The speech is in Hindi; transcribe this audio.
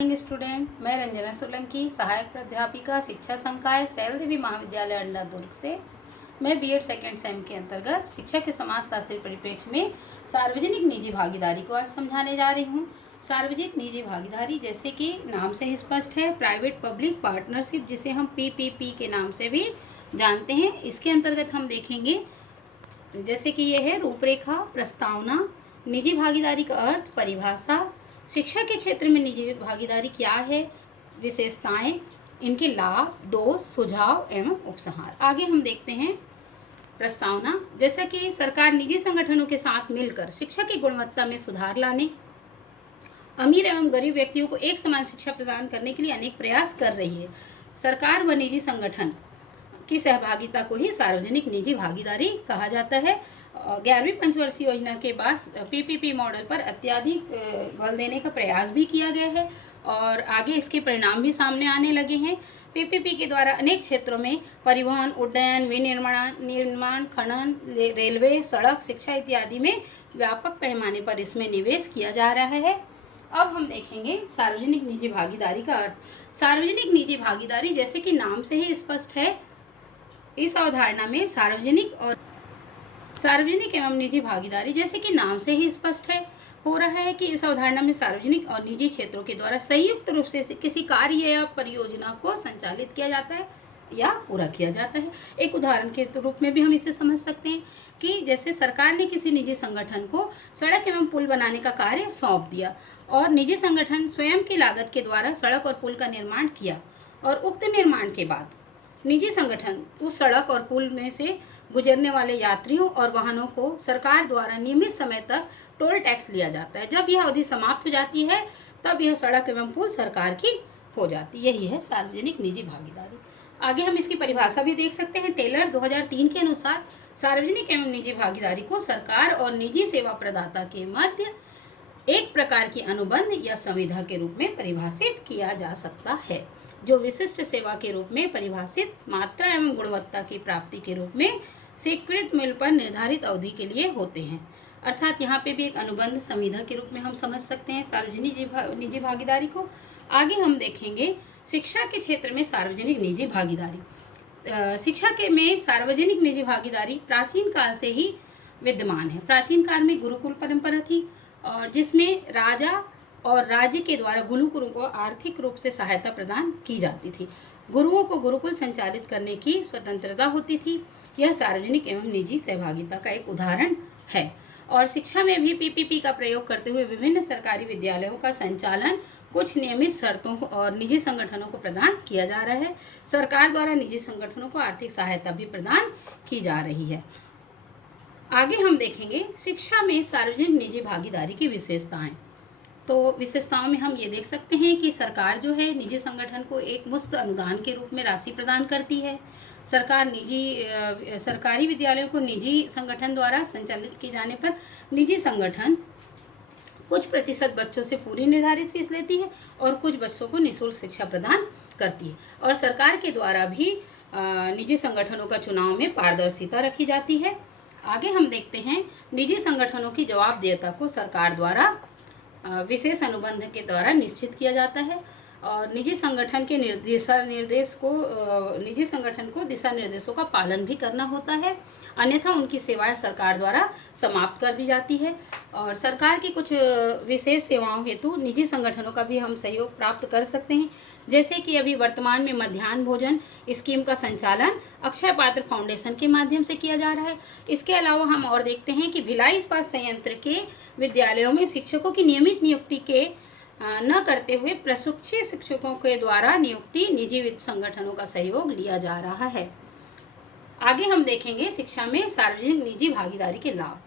स्टूडेंट, मैं रंजना सोलंकी, सहायक प्राध्यापिका, शिक्षा संकाय सैलदेवी महाविद्यालय अंडा दुर्ग से मैं बीएड सेकेंड सेम के अंतर्गत शिक्षा के समाजशास्त्री परिप्रेक्ष्य में सार्वजनिक निजी भागीदारी को आज समझाने जा रही हूँ। सार्वजनिक निजी भागीदारी जैसे कि नाम से ही स्पष्ट है, प्राइवेट पब्लिक पार्टनरशिप, जिसे हम पीपीपी के नाम से भी जानते हैं। इसके अंतर्गत हम देखेंगे जैसे कि ये है रूपरेखा, प्रस्तावना, निजी भागीदारी का अर्थ, परिभाषा, शिक्षा के क्षेत्र में निजी भागीदारी क्या है, विशेषताएं, इनके लाभ, दोष, सुझाव एवं उपसंहार। आगे हम देखते हैं प्रस्तावना। जैसा कि सरकार निजी संगठनों के साथ मिलकर शिक्षा की गुणवत्ता में सुधार लाने, अमीर एवं गरीब व्यक्तियों को एक समान शिक्षा प्रदान करने के लिए अनेक प्रयास कर रही है। सरकार व निजी संगठन की सहभागिता को ही सार्वजनिक निजी भागीदारी कहा जाता है। 11वीं पंचवर्षीय योजना के बाद पीपीपी मॉडल पर अत्यधिक बल देने का प्रयास भी किया गया है और आगे इसके परिणाम भी सामने आने लगे हैं। पीपीपी के द्वारा अनेक क्षेत्रों में परिवहन, उड्डयन, विनिर्माण, खनन, रेलवे, सड़क, शिक्षा इत्यादि में व्यापक पैमाने पर इसमें निवेश किया जा रहा है। अब हम देखेंगे सार्वजनिक निजी भागीदारी का अर्थ। सार्वजनिक निजी भागीदारी जैसे कि नाम से ही स्पष्ट है, इस अवधारणा में सार्वजनिक एवं निजी भागीदारी जैसे कि नाम से ही स्पष्ट है हो रहा है कि इस अवधारणा में सार्वजनिक और निजी क्षेत्रों के द्वारा संयुक्त रूप से किसी कार्य या परियोजना को संचालित किया जाता है या पूरा किया जाता है। एक उदाहरण के रूप में भी हम इसे समझ सकते हैं कि जैसे सरकार ने किसी निजी संगठन को सड़क एवं पुल बनाने का कार्य सौंप दिया और निजी संगठन स्वयं की लागत के द्वारा सड़क और पुल का निर्माण किया और उक्त निर्माण के बाद निजी संगठन उस सड़क और पुल में से गुजरने वाले यात्रियों और वाहनों को सरकार द्वारा नियमित समय तक टोल टैक्स लिया जाता है। जब यह अवधि समाप्त हो जाती है तब यह सड़क एवं पुल सरकार की हो जाती है। यही है सार्वजनिक निजी भागीदारी। आगे हम इसकी परिभाषा भी देख सकते हैं। टेलर 2003 के अनुसार सार्वजनिक एवं निजी भागीदारी को सरकार और निजी सेवा प्रदाता के मध्य एक प्रकार की अनुबंध या संविदा के रूप में परिभाषित किया जा सकता है, जो विशिष्ट सेवा के रूप में परिभाषित मात्रा एवं गुणवत्ता की प्राप्ति के रूप में स्वीकृत मूल्य पर निर्धारित अवधि के लिए होते हैं। अर्थात यहाँ पे भी एक अनुबंध संविदा के रूप में हम समझ सकते हैं सार्वजनिक निजी भागीदारी को। आगे हम देखेंगे शिक्षा के क्षेत्र में सार्वजनिक निजी भागीदारी। शिक्षा के में सार्वजनिक निजी भागीदारी प्राचीन काल से ही विद्यमान है। प्राचीन काल में गुरुकुल परंपरा थी और जिसमें राजा और राज्य के द्वारा गुरुकुलों को आर्थिक रूप से सहायता प्रदान की जाती थी। गुरुओं को गुरुकुल संचालित करने की स्वतंत्रता होती थी। यह सार्वजनिक एवं निजी सहभागिता का एक उदाहरण है। और शिक्षा में भी पीपीपी का प्रयोग करते हुए विभिन्न सरकारी विद्यालयों का संचालन कुछ नियमित शर्तों और निजी संगठनों को प्रदान किया जा रहा है। सरकार द्वारा निजी संगठनों को आर्थिक सहायता भी प्रदान की जा रही है। आगे हम देखेंगे शिक्षा में सार्वजनिक निजी भागीदारी की विशेषताएं। तो विशेषताओं में हम ये देख सकते हैं कि सरकार जो है निजी संगठन को एक मुफ्त अनुदान के रूप में राशि प्रदान करती है। सरकार सरकारी विद्यालयों को निजी संगठन द्वारा संचालित किए जाने पर निजी संगठन कुछ प्रतिशत बच्चों से पूरी निर्धारित फीस लेती है और कुछ बच्चों को निःशुल्क शिक्षा प्रदान करती है। और सरकार के द्वारा भी निजी संगठनों का चुनाव में पारदर्शिता रखी जाती है। आगे हम देखते हैं निजी संगठनों की जवाबदेहिता को सरकार द्वारा विशेष अनुबंध के द्वारा निश्चित किया जाता है और निजी संगठन के निजी संगठन को दिशा निर्देशों का पालन भी करना होता है, अन्यथा उनकी सेवाएं सरकार द्वारा समाप्त कर दी जाती है। और सरकार की कुछ विशेष सेवाओं हेतु निजी संगठनों का भी हम सहयोग प्राप्त कर सकते हैं, जैसे कि अभी वर्तमान में मध्याह्न भोजन स्कीम का संचालन अक्षय पात्र फाउंडेशन के माध्यम से किया जा रहा है। इसके अलावा हम और देखते हैं कि भिलाई इस्पात संयंत्र के विद्यालयों में शिक्षकों की नियमित नियुक्ति के न करते हुए प्रशिक्षित शिक्षकों के द्वारा नियुक्ति निजी संगठनों का सहयोग लिया जा रहा है। आगे हम देखेंगे शिक्षा में सार्वजनिक निजी भागीदारी के लाभ।